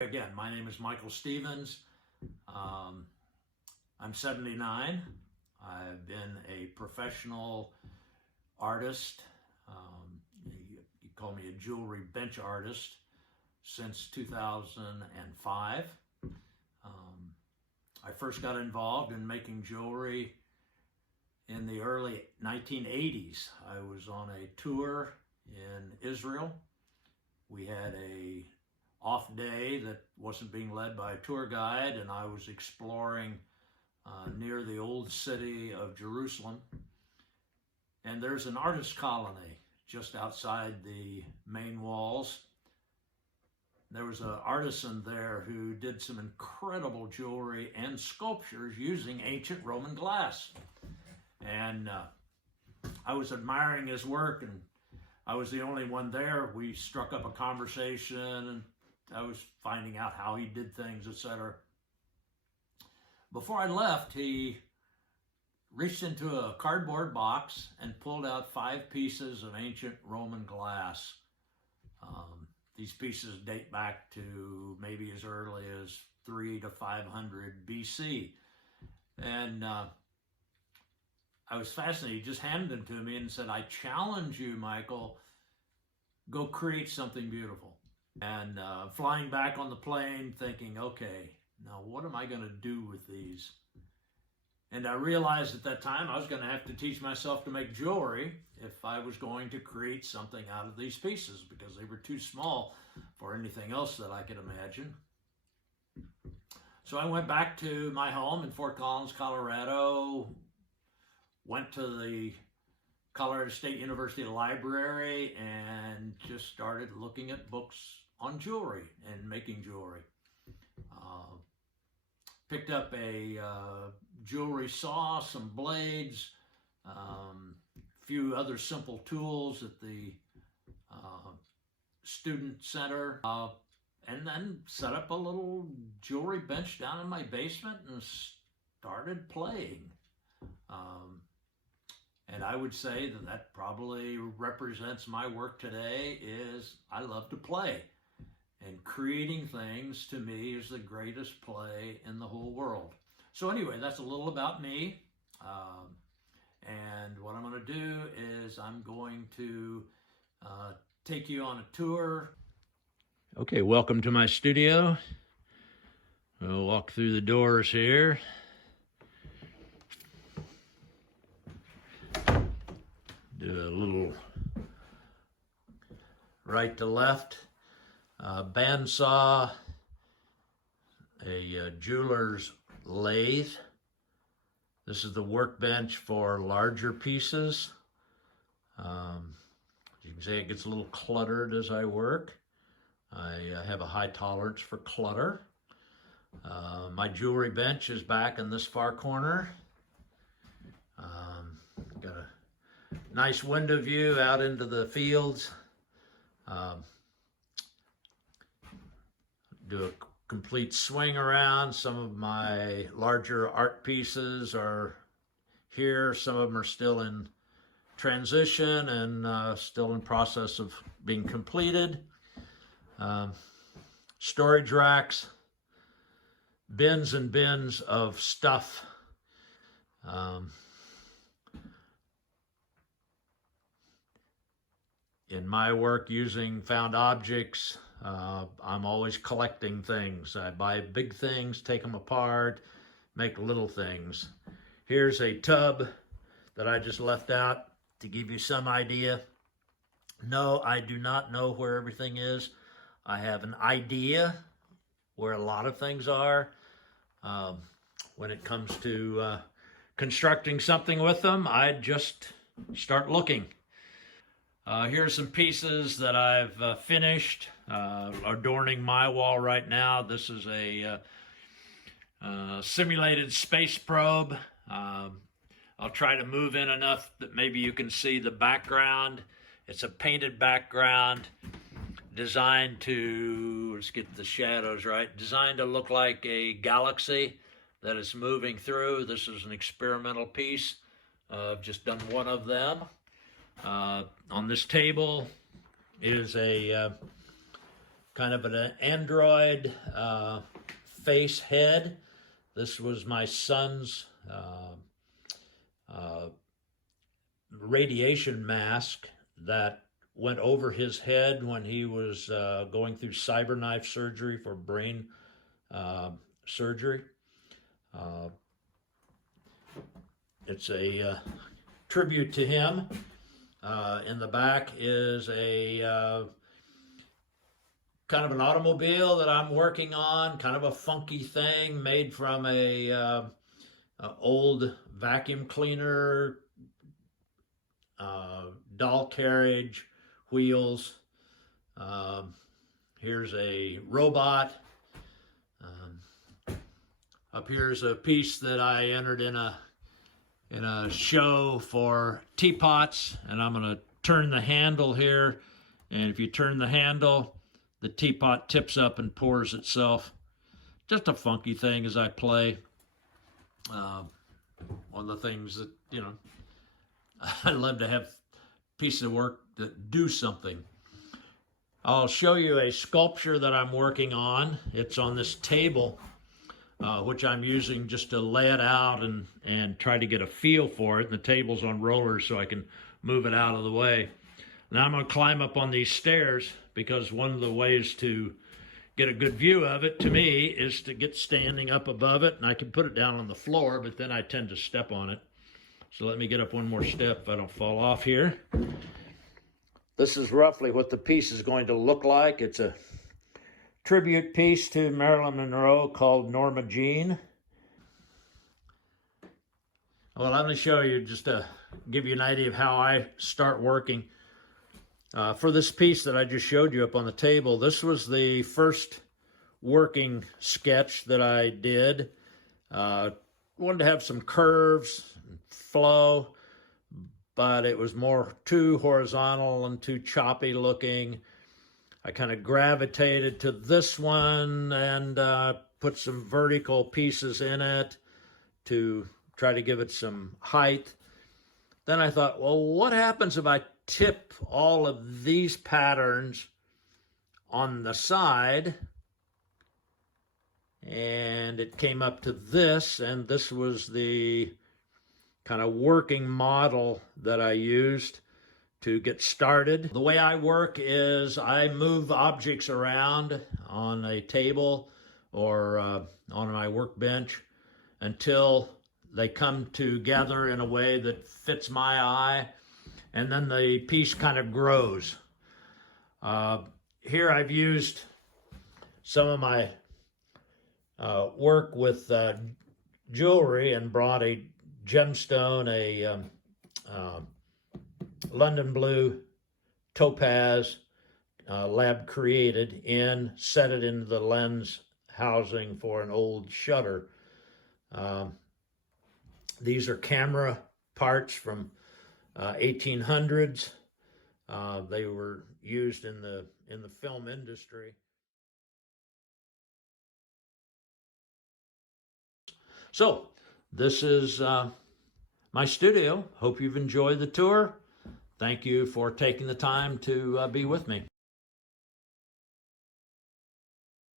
Again, my name is Michael Stevens. I'm 79. I've been a professional artist. You call me a jewelry bench artist since 2005. I first got involved in making jewelry in the early 1980s. I was on a tour in Israel. We had a off day that wasn't being led by a tour guide, and I was exploring near the old city of Jerusalem. And there's an artist colony just outside the main walls. There was an artisan there who did some incredible jewelry and sculptures using ancient Roman glass. And I was admiring his work, and I was the only one there. We struck up a conversation, and I was finding out how he did things, etc. Before I left, he reached into a cardboard box and pulled out 5 pieces of ancient Roman glass. These pieces date back to maybe as early as 300 to 500 BC. And I was fascinated. He just handed them to me and said, "I challenge you, Michael, go create something beautiful." And flying back on the plane thinking, okay, now what am I going to do with these? And I realized at that time I was going to have to teach myself to make jewelry if I was going to create something out of these pieces, because they were too small for anything else that I could imagine. So I went back to my home in Fort Collins, Colorado, went to the Colorado State University Library and just started looking at books on jewelry and making jewelry. Picked up a jewelry saw, some blades, a few other simple tools at the student center, and then set up a little jewelry bench down in my basement and started playing. And I would say that that probably represents my work today. Is I love to play. And creating things, to me, is the greatest play in the whole world. So anyway, that's a little about me. And what I'm going to do is I'm going to take you on a tour. Okay, welcome to my studio. We'll walk through the doors here. Do a little right to left. Bandsaw, a jeweler's lathe. This is the workbench for larger pieces. As you can see, it gets a little cluttered as I work. I have a high tolerance for clutter. My jewelry bench is back in this far corner. Got a nice window view out into the fields. Do a complete swing around. Some of my larger art pieces are here. Some of them are still in transition and still in process of being completed. Storage racks, bins and bins of stuff. In my work using found objects, I'm always collecting things. I buy big things, take them apart, make little things. Here's a tub that I just left out to give you some idea. No, I do not know where everything is. I have an idea where a lot of things are. When it comes to constructing something with them, I just start looking. Here's some pieces that I've finished, adorning my wall right now. This is a simulated space probe. I'll try to move in enough that maybe you can see the background. It's a painted background designed to, let's get the shadows right, designed to look like a galaxy that is moving through. This is an experimental piece. I've just done one of them. On this table is a kind of an Android face head. This was my son's radiation mask that went over his head when he was going through CyberKnife surgery for brain surgery. It's a tribute to him. In the back is a kind of an automobile that I'm working on, kind of a funky thing made from a old vacuum cleaner, doll carriage, wheels. Here's a robot. Up here's a piece that I entered in a show for teapots, and I'm going to turn the handle here, and if you turn the handle, the teapot tips up and pours itself. Just a funky thing as I play. One of the things that, you know, I love to have pieces of work that do something. I'll show you a sculpture that I'm working on. It's on this table, which I'm using just to lay it out and try to get a feel for it. And the table's on rollers so I can move it out of the way. Now I'm going to climb up on these stairs, because one of the ways to get a good view of it, to me, is to get standing up above it. And I can put it down on the floor, but then I tend to step on it. So let me get up one more step if I don't fall off here. This is roughly what the piece is going to look like. It's a tribute piece to Marilyn Monroe called Norma Jean. Well, let me show you, just to give you an idea of how I start working. For this piece that I just showed you up on the table, this was the first working sketch that I did. Wanted to have some curves, flow, but it was more too horizontal and too choppy looking. I kind of gravitated to this one and put some vertical pieces in it to try to give it some height. Then I thought, well, what happens if I tip all of these patterns on the side? And it came up to this, and this was the kind of working model that I used to get started. The way I work is I move objects around on a table or on my workbench until they come together in a way that fits my eye, and then the piece kind of grows. Here I've used some of my work with jewelry and brought a gemstone, a London blue topaz, lab created in, set it into the lens housing for an old shutter. These are camera parts from 1800s. They were used in the film industry. So this is my studio. Hope you've enjoyed the tour. Thank you for taking the time to be with me.